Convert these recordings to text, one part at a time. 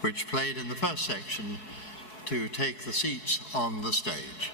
which played in the first section, to take the seats on the stage.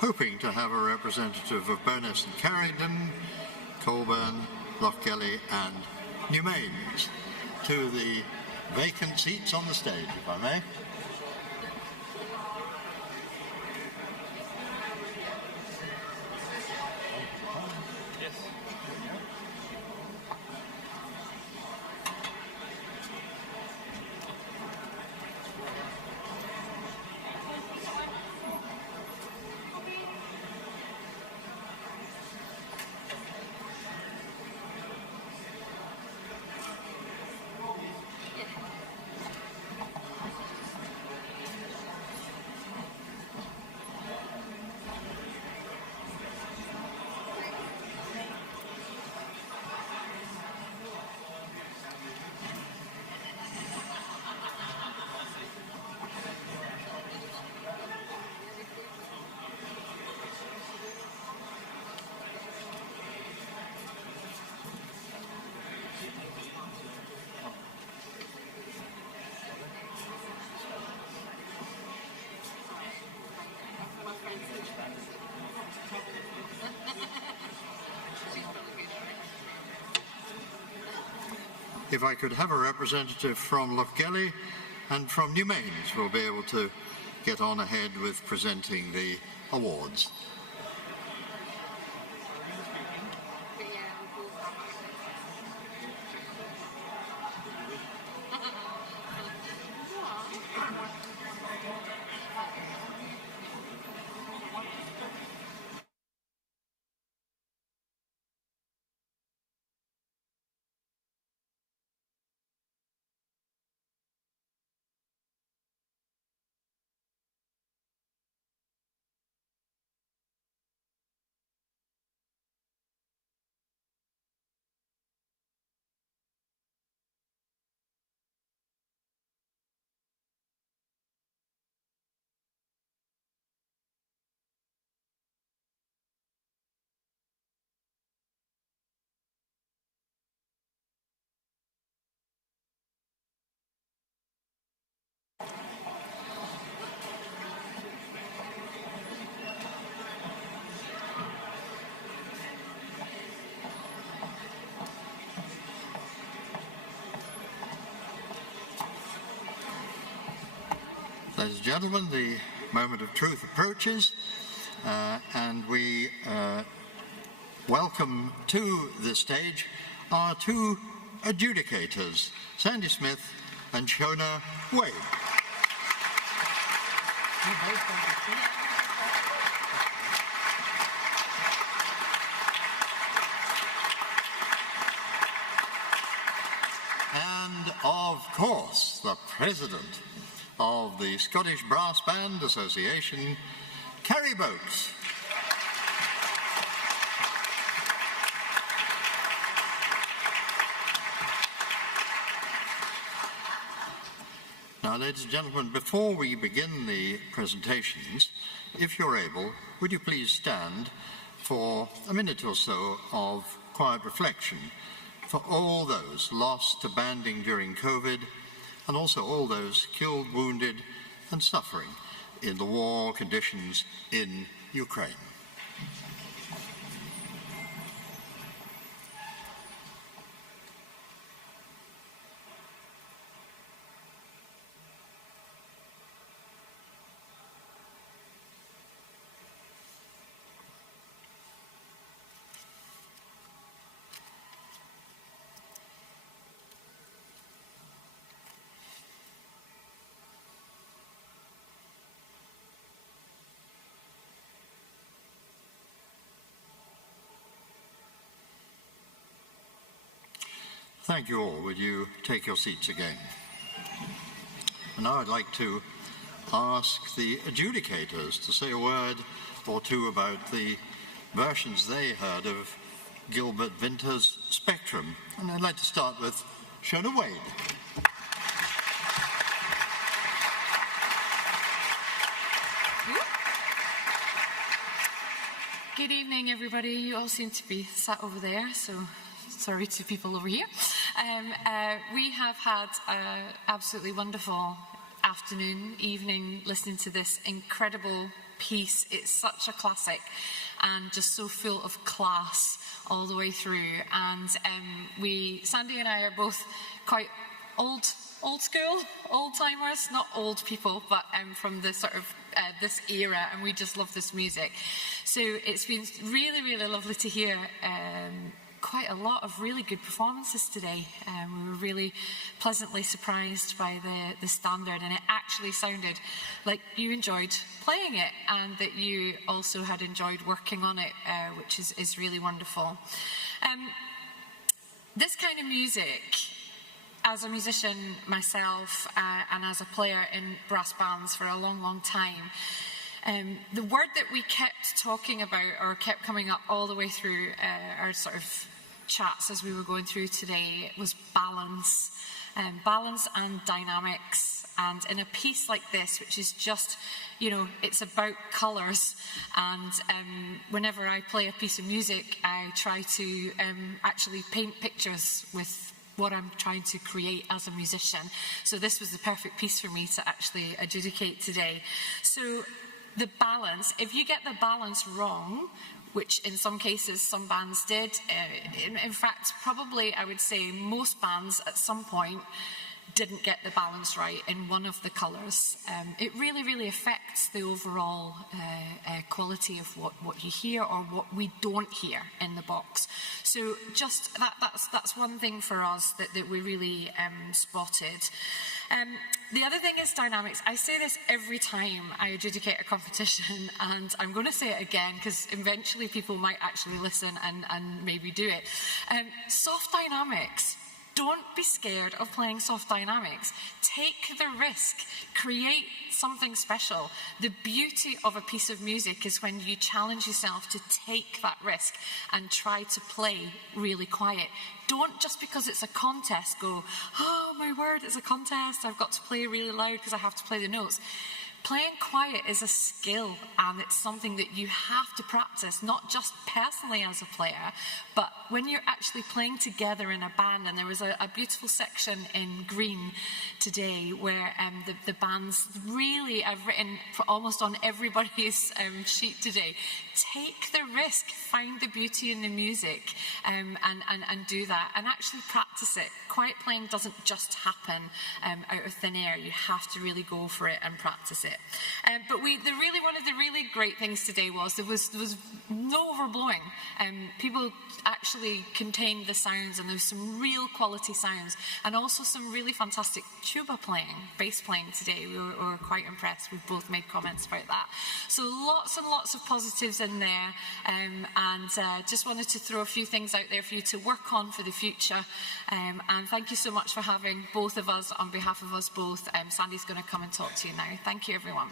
Hoping to have a representative of Bowness and Carrington, Colburn, Lochgelly and Newmains to the vacant seats on the stage, if I may. If I could have a representative from Lochgelly and from Newmains, we'll be able to get on ahead with presenting the awards. Ladies and gentlemen, the moment of truth approaches, and we welcome to the stage our two adjudicators, Sandy Smith and Shona Wade. And of course, the president of the Scottish Brass Band Association, Kerry Boakes. Now, ladies and gentlemen, before we begin the presentations, if you're able, would you please stand for a minute or so of quiet reflection for all those lost to banding during COVID, and also all those killed, wounded, and suffering in the war conditions in Ukraine. Thank you all. Would you take your seats again? And now I'd like to ask the adjudicators to say a word or two about the versions they heard of Gilbert Vinter's Spectrum. And I'd like to start with Shona Wade. Good evening, everybody. You all seem to be sat over there, so sorry to people over here. We have had an absolutely wonderful afternoon, evening, listening to this incredible piece. It's such a classic and just so full of class all the way through. And Sandy and I are both quite old school, old-timers, not old people, but from the sort of this era, and we just love this music. So it's been really, really lovely to hear quite a lot of really good performances today. We were really pleasantly surprised by the standard, and it actually sounded like you enjoyed playing it and that you also had enjoyed working on it, which is really wonderful. This kind of music, as a musician myself and as a player in brass bands for a long, long time, the word that we kept talking about or kept coming up all the way through our sort of chats as we were going through today was balance. Balance and dynamics. And in a piece like this, which is just, you know, it's about colours, and whenever I play a piece of music, I try to actually paint pictures with what I'm trying to create as a musician. So this was the perfect piece for me to actually adjudicate today. So the balance, if you get the balance wrong, which in some cases some bands did, in fact, probably I would say most bands at some point didn't get the balance right in one of the colours. It really, really affects the overall quality of what you hear or what we don't hear in the box. So just that's one thing for us that we really spotted. The other thing is dynamics. I say this every time I adjudicate a competition, and I'm going to say it again because eventually people might actually listen and maybe do it. Soft dynamics. Don't be scared of playing soft dynamics. Take the risk. Create something special. The beauty of a piece of music is when you challenge yourself to take that risk and try to play really quiet. Don't, just because it's a contest, go, oh my word, it's a contest, I've got to play really loud because I have to play the notes. playing quiet is a skill, and it's something that you have to practice, not just personally as a player, but when you're actually playing together in a band. And there was a beautiful section in Green today where the bands really, I've written almost on everybody's sheet today, take the risk, find the beauty in the music, and do that, and actually practice it. Quiet playing doesn't just happen out of thin air. You have to really go for it and practice it. But one of the really great things today was there was no overblowing. People actually contained the sounds, and there was some real quality sounds, and also some really fantastic tuba playing, bass playing today. We were quite impressed. We've both made comments about that. So lots and lots of positives in there, and just wanted to throw a few things out there for you to work on for the future. And thank you so much for having both of us on behalf of us both. Sandy's going to come and talk to you now. Thank you, everyone.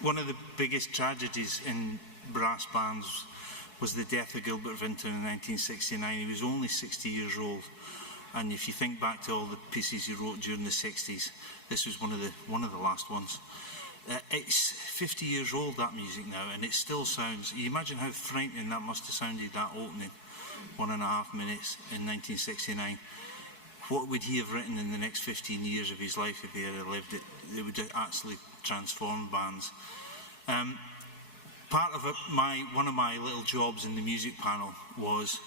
One of the biggest tragedies in brass bands was the death of Gilbert Vinter in 1969. He was only 60 years old, and if you think back to all the pieces he wrote during the 60s, this was one of the last ones. It's 50 years old, that music now, and it still sounds. You imagine how frightening that must have sounded, that opening, 1.5 minutes in 1969. What would he have written in the next 15 years of his life if he had lived it? It would have absolutely transformed bands. Part of it, one of my little jobs in the music panel was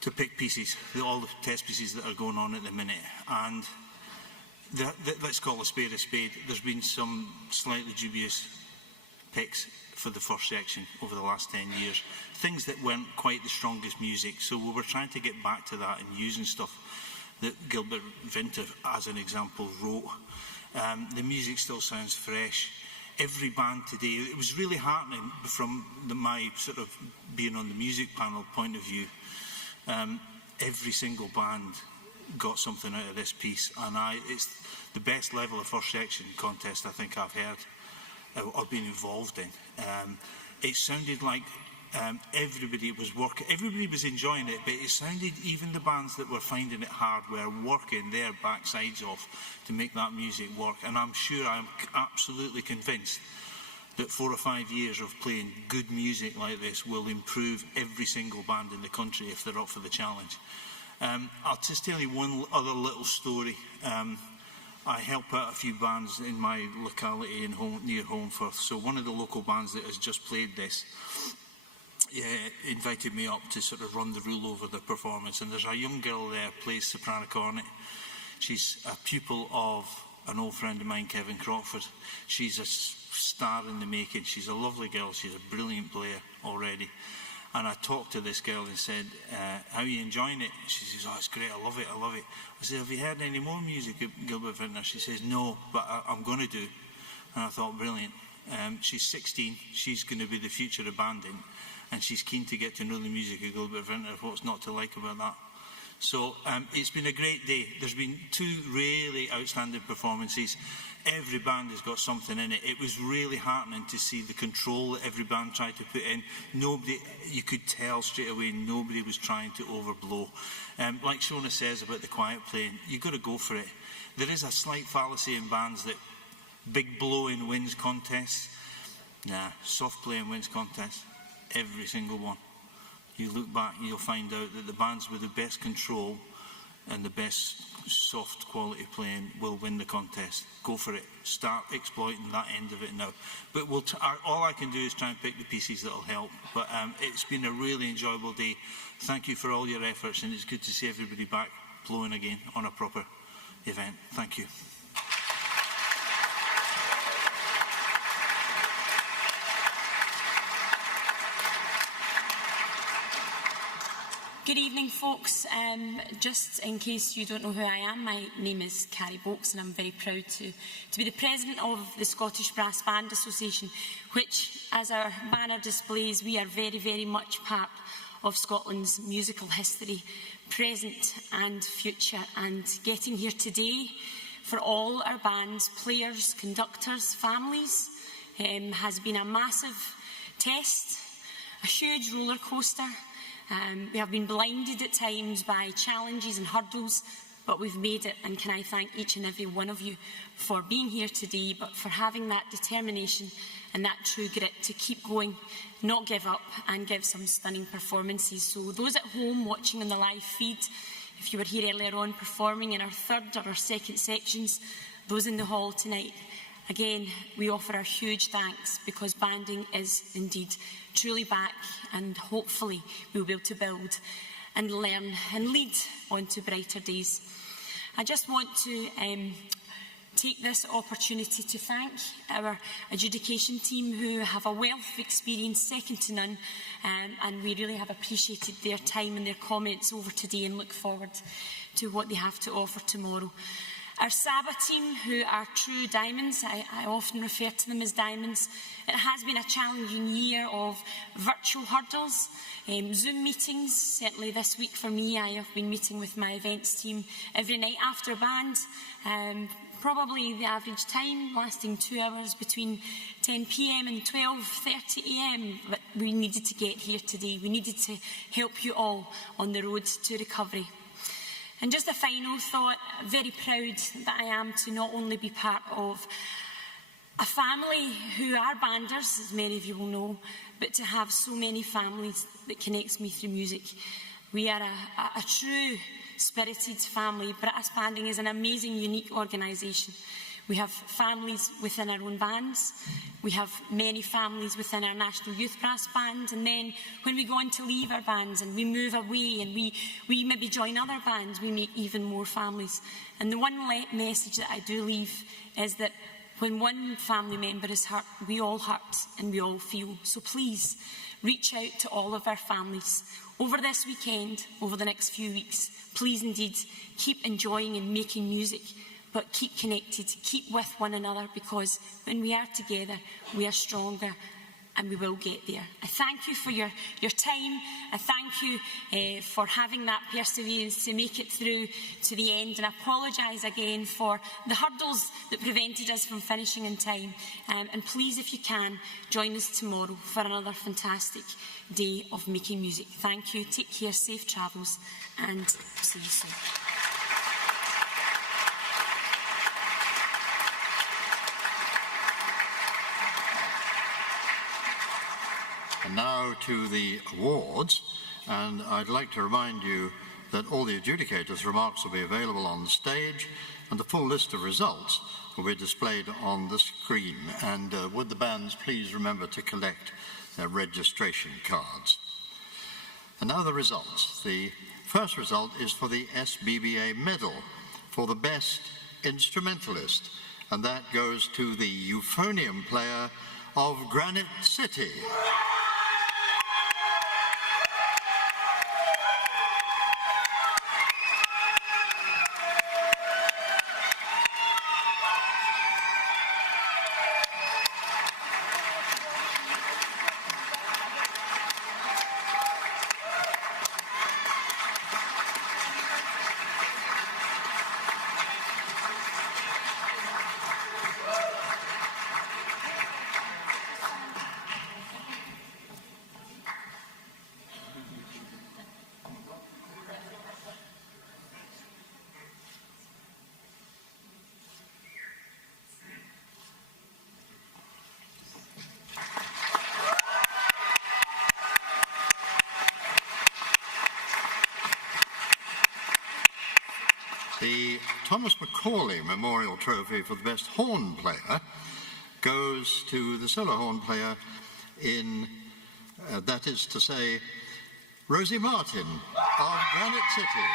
to pick pieces, all the test pieces that are going on at the minute, and let's call a spade a spade. There's been some slightly dubious picks for the first section over the last 10 years. Things that weren't quite the strongest music, so we were trying to get back to that and using stuff that Gilbert Vinter, as an example, wrote. The music still sounds fresh. Every band today, it was really heartening from my sort of being on the music panel point of view. Every single band got something out of this piece, and it's the best level of first section contest I think I've heard or been involved in. It sounded like everybody was working, everybody was enjoying it, but it sounded, even the bands that were finding it hard were working their backsides off to make that music work. And I'm absolutely convinced that 4 or 5 years of playing good music like this will improve every single band in the country if they're up for the challenge. I'll just tell you one other little story. I help out a few bands in my locality near Holmfirth. So one of the local bands that has just played this invited me up to sort of run the rule over the performance. And there's a young girl there, plays soprano cornet. She's a pupil of an old friend of mine, Kevin Crockford. She's a star in the making. She's a lovely girl. She's a brilliant player already. And I talked to this girl and said, how are you enjoying it? She says, oh, it's great, I love it, I love it. I said, have you heard any more music of Gilbert Vinter? She says, no, but I'm going to do. And I thought, brilliant. She's 16, she's going to be the future of banding, and she's keen to get to know the music of Gilbert Vinter. What's not to like about that? So it's been a great day. There's been 2 really outstanding performances. Every band has got something in it. It was really heartening to see the control that every band tried to put in. Nobody, you could tell straight away, nobody was trying to overblow. Like Shona says about the quiet playing, you've got to go for it. There is a slight fallacy in bands that big blowing wins contests. Nah, soft playing wins contests. Every single one. You look back, you'll find out that the bands with the best control and the best soft quality playing will win the contest. Go for it. Start exploiting that end of it now. But all I can do is try and pick the pieces that will help. But it's been a really enjoyable day. Thank you for all your efforts, and it's good to see everybody back blowing again on a proper event. Thank you. Good evening, folks. Just in case you don't know who I am, my name is Carrie Boakes, and I'm very proud to be the President of the Scottish Brass Band Association, which, as our banner displays, we are very, very much part of Scotland's musical history, present and future. And getting here today for all our bands, players, conductors, families, has been a massive test, a huge roller coaster. We have been blinded at times by challenges and hurdles, but we've made it, and can I thank each and every one of you for being here today, but for having that determination and that true grit to keep going, not give up, and give some stunning performances. So those at home watching on the live feed, if you were here earlier on performing in our third or our second sections, those in the hall tonight, again, we offer our huge thanks, because banding is indeed truly back, and hopefully we'll be able to build and learn and lead on to brighter days. I just want to take this opportunity to thank our adjudication team, who have a wealth of experience second to none, and we really have appreciated their time and their comments over today, and look forward to what they have to offer tomorrow. Our SABA team, who are true diamonds, I often refer to them as diamonds. It has been a challenging year of virtual hurdles, Zoom meetings. Certainly this week for me, I have been meeting with my events team every night after a band. Probably the average time lasting 2 hours between 10 PM and 12:30 AM. But we needed to get here today. We needed to help you all on the road to recovery. And just a final thought, very proud that I am to not only be part of a family who are banders, as many of you will know, but to have so many families that connects me through music. We are a true spirited family. Brass Banding is an amazing, unique organisation. We have families within our own bands. We have many families within our National Youth Brass Band. And then when we go on to leave our bands and we move away and we maybe join other bands, we make even more families. And the one message that I do leave is that when one family member is hurt, we all hurt and we all feel. So please reach out to all of our families over this weekend, over the next few weeks. Please indeed keep enjoying and making music, but keep connected, keep with one another, because when we are together, we are stronger and we will get there. I thank you for your time. I thank you for having that perseverance to make it through to the end, and I apologise again for the hurdles that prevented us from finishing in time. And please, if you can, join us tomorrow for another fantastic day of making music. Thank you, take care, safe travels, and see you soon. And now to the awards, and I'd like to remind you that all the adjudicators' remarks will be available on the stage, and the full list of results will be displayed on the screen. And would the bands please remember to collect their registration cards. And now the results. The first result is for the SBBA medal for the best instrumentalist, and that goes to the euphonium player of Granite City. The Thomas Macaulay Memorial Trophy for the best horn player goes to the solo horn player in, that is to say, Rosie Martin of Granite City.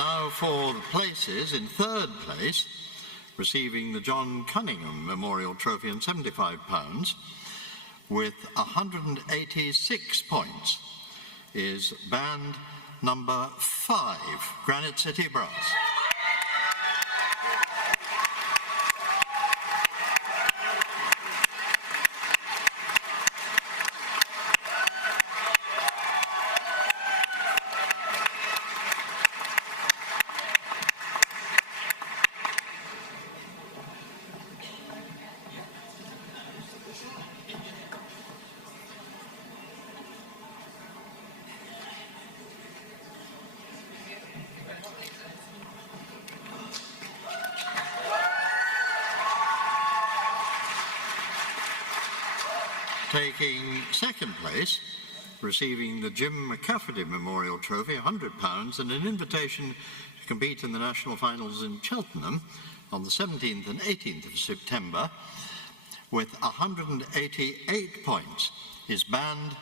now for the places. In third place, receiving the John Cunningham Memorial Trophy and £75, with 186 points, is band number 5, Granite City Brass. Taking second place, receiving the Jim McCafferty Memorial Trophy, £100, and an invitation to compete in the national finals in Cheltenham on the 17th and 18th of September, with 188 points, is band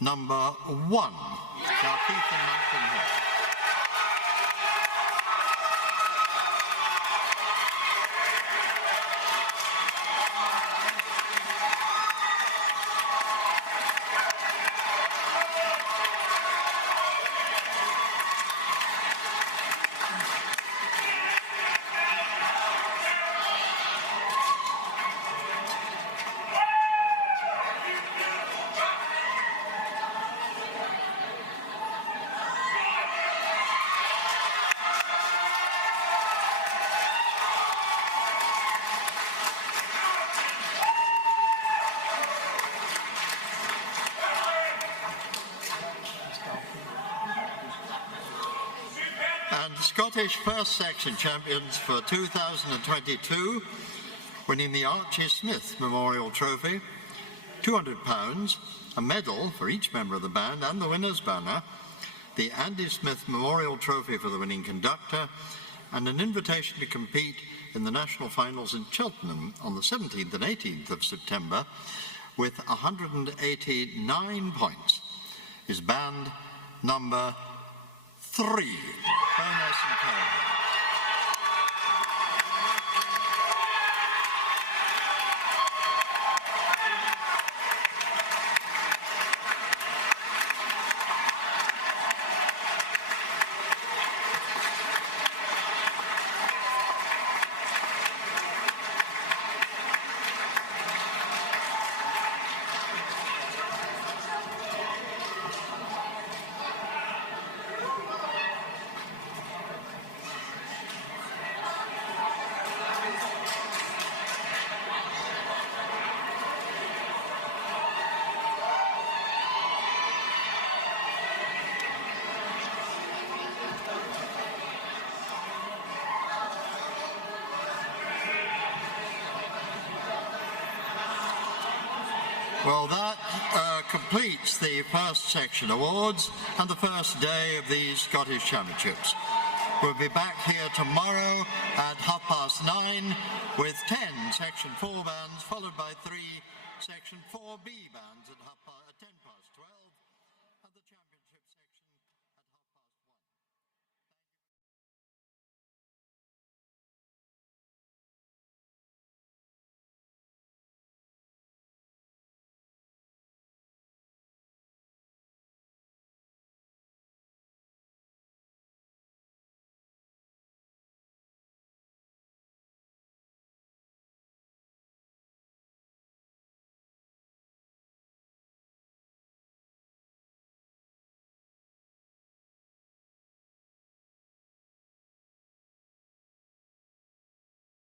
number 1, Dalkeith and Mountain Hall. And Scottish First Section champions for 2022, winning the Archie Smith Memorial Trophy, £200, a medal for each member of the band and the winner's banner, the Andy Smith Memorial Trophy for the winning conductor, and an invitation to compete in the national finals in Cheltenham on the 17th and 18th of September, with 189 points, is band number 3, Bonus and Caravan. Well, that completes the first section awards and the first day of these Scottish Championships. We'll be back here tomorrow at 9:30 with 10 Section 4 bands, followed by 3 Section 4B bands at 9:30.